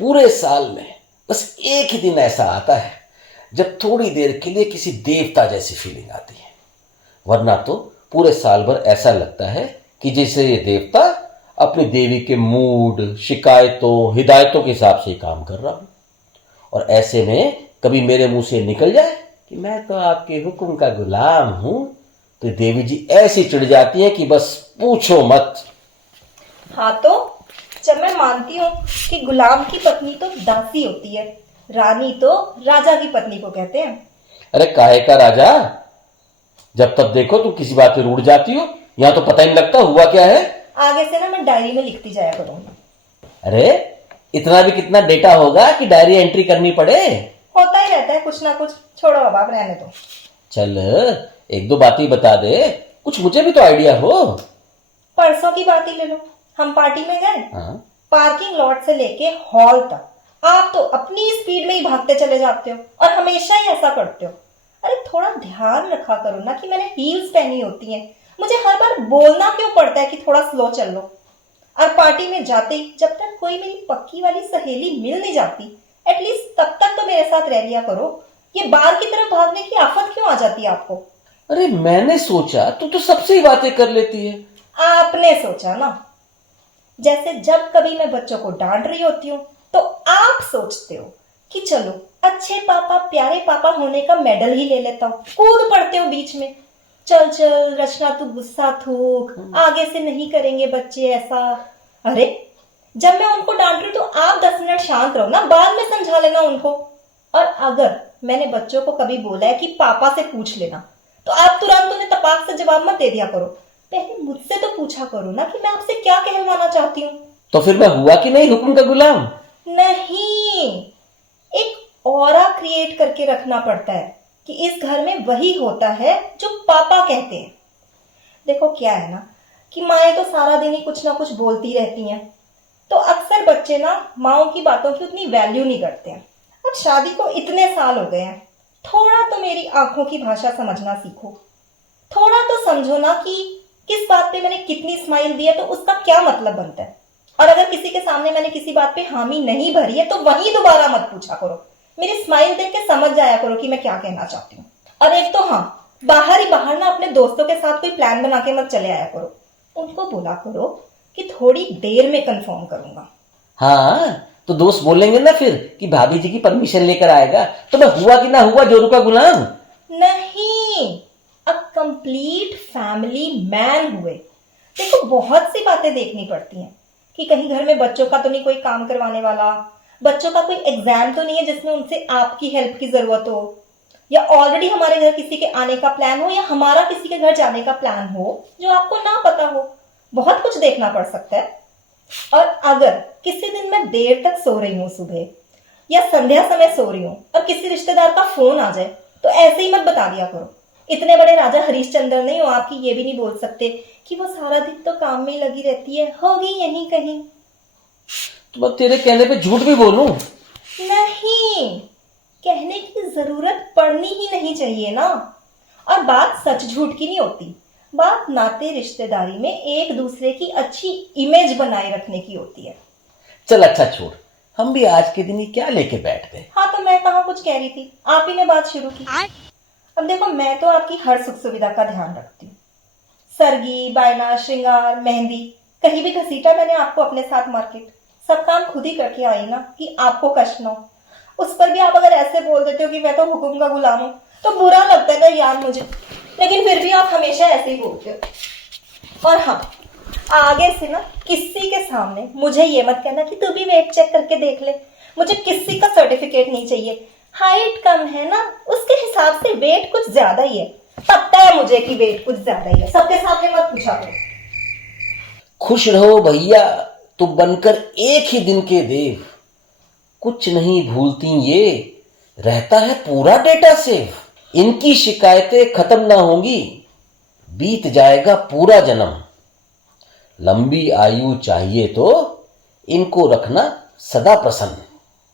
पूरे साल में बस एक ही दिन ऐसा आता है जब थोड़ी देर के लिए किसी देवता जैसी फीलिंग आती है, वरना तो पूरे साल भर ऐसा लगता है कि जैसे ये देवता अपनी देवी के मूड, शिकायतों, हिदायतों के हिसाब से ही काम कर रहा हूं। और ऐसे में कभी मेरे मुंह से निकल जाए कि मैं तो आपके हुक्म का गुलाम हूं, तो देवी जी ऐसी चिढ़ जाती है कि बस पूछो मत। हाँ तो जब मैं मानती हूँ कि गुलाम की पत्नी तो दासी होती है, रानी तो राजा की पत्नी को कहते हैं। अरे काहे का राजा, जब तब देखो तुम किसी बात पे रूठ जाती हो, यहां तो पता ही नहीं लगता हुआ क्या है। आगे से ना मैं डायरी में लिखती जाया करूंगी। अरे इतना भी कितना डेटा होगा कि डायरी एंट्री करनी पड़े। होता ही रहता है कुछ ना कुछ, छोड़ो अब आप रहने दो। चल एक दो बात ही बता दे, कुछ मुझे भी तो आइडिया हो। परसों की बात ही ले लो, हम पार्टी में गए। हाँ? पार्किंग लॉट से लेके हॉल तक आप तो अपनी स्पीड में ही भागते चले जाते हो और हमेशा ही ऐसा करते हो। अरे थोड़ा ध्यान रखा करो ना कि मैंने हील्स पहनी होती हैं। मुझे हर बार बोलना क्यों पड़ता है कि थोड़ा स्लो चल लो। और पार्टी में जाते ही जब तक कोई मेरी पक्की वाली सहेली मिल नहीं जाती, एटलीस्ट तब तक तो मेरे साथ रह लिया करो। ये बार की तरफ भागने की आफत क्यों आ जाती है आपको? अरे मैंने सोचा तू तो सबसे ही बातें कर लेती है। आपने सोचा ना, जैसे जब कभी मैं बच्चों को डांट रही होती हूँ तो आप सोचते हो कि चलो अच्छे पापा प्यारे पापा होने का मेडल ही ले लेता हूँ, कूद पड़ते हो बीच में। चल चल रचना तू गुस्सा थूक, आगे से नहीं करेंगे बच्चे ऐसा। अरे जब मैं उनको डांट रही हूँ तो आप 10 मिनट शांत रहो ना, बाद में समझा लेना उनको। और अगर मैंने बच्चों को कभी बोला है कि पापा से पूछ लेना, तो आप तुरंत उन्हें तपाक से जवाब मत दे दिया करो। पहले मुझसे तो पूछा करो ना कि मैं आपसे क्या कहलवाना चाहती हूँ। तो फिर मैं हुआ कि नहीं हुक्म का गुलाम? नहीं, एक ऑरा क्रिएट करके रखना पड़ता है कि इस घर में वही होता है जो पापा कहते हैं। देखो क्या है ना कि माएँ तो सारा दिन ही कुछ ना कुछ बोलती रहती हैं, तो अक्सर बच्चे ना माओं की बातों की उतनी वैल्यू नहीं करते हैं। अब शादी को इतने साल हो गए हैं, थोड़ा तो मेरी आंखों की भाषा समझना सीखो। थोड़ा तो समझो ना कि किस बात पे मैंने कितनी स्माइल दी है तो उसका क्या मतलब बनता है। और अगर किसी के सामने मैंने किसी बात पे हामी नहीं भरी है तो वहीं दोबारा मत पूछा करो। मेरी स्माइल देख के समझ जाया करो कि मैं क्या कहना चाहती हूँ। और एक तो हाँ, बाहर ही बाहर ना अपने दोस्तों के साथ कोई प्लान बना के मत चले आया करो। उनको बोला करो कि थोड़ी देर में कंफर्म करूंगा। हाँ तो दोस्त बोलेंगे ना फिर कि भाभी जी की परमिशन लेकर आएगा, तो मैं हुआ कि ना हुआ जोरू का गुलाम? नहीं, अ कंप्लीट फैमिली मैन हुए। देखो बहुत सी बातें देखनी पड़ती हैं कि कहीं घर में बच्चों का तो नहीं कोई काम करवाने वाला, बच्चों का कोई एग्जाम तो नहीं है जिसमें उनसे आपकी हेल्प की जरूरत हो, या ऑलरेडी हमारे घर किसी के आने का प्लान हो, या हमारा किसी के घर जाने का प्लान हो जो आपको ना पता हो। बहुत कुछ देखना पड़ सकता है। और अगर किसी दिन मैं देर तक सो रही हूँ, सुबह या संध्या समय सो रही हूँ, और किसी रिश्तेदार का फोन आ जाए, तो ऐसे ही मत बता दिया करो। इतने बड़े राजा हरिश्चंद्र नहीं हो आपकी ये भी नहीं बोल सकते कि वो सारा दिन तो काम में लगी रहती है, होगी यहीं कहीं। तो मैं तेरे कहने पे झूठ भी बोलूं? नहीं, कहने की जरूरत पड़नी ही नहीं चाहिए ना। और बात सच झूठ की नहीं होती, बात नाते रिश्तेदारी में एक दूसरे की अच्छी इमेज बनाए रखने की होती है। चल अच्छा छोड़, हम भी आज के दिन ही क्या लेके बैठ गए। हाँ तो मैं कहाँ कुछ कह रही थी, आप ही ने बात शुरू की। अब देखो मैं तो आपकी हर सुख सुविधा का ध्यान रखती हूँ। सरगी, बायना, श्रृंगार, मेहंदी, कहीं भी घसीटा मैंने आपको अपने साथ मार्केट, सब काम खुद ही करके आई ना कि आपको कष्ट ना हो। उस पर भी आप अगर ऐसे बोल देते हो कि मैं तो हुक्म का गुलाम हूँ, तो बुरा लगता है ना यार मुझे। लेकिन फिर भी आप हमेशा ऐसे ही बोलते हो। और हाँ, आगे से ना किसी के सामने मुझे ये मत कहना कि तू भी वेट चेक करके देख ले। मुझे किसी का सर्टिफिकेट नहीं चाहिए। हाइट कम है ना, उसके हिसाब से वेट कुछ ज्यादा ही है। पता है मुझे कि वेट कुछ ज्यादा ही है, सबके सामने मत पूछा करो। खुश रहो भैया, तुम बनकर एक ही दिन के देव, कुछ नहीं भूलती ये, रहता है पूरा डेटा सेव। इनकी शिकायतें खत्म ना होंगी, बीत जाएगा पूरा जन्म। लंबी आयु चाहिए तो इनको रखना सदा प्रसन्न।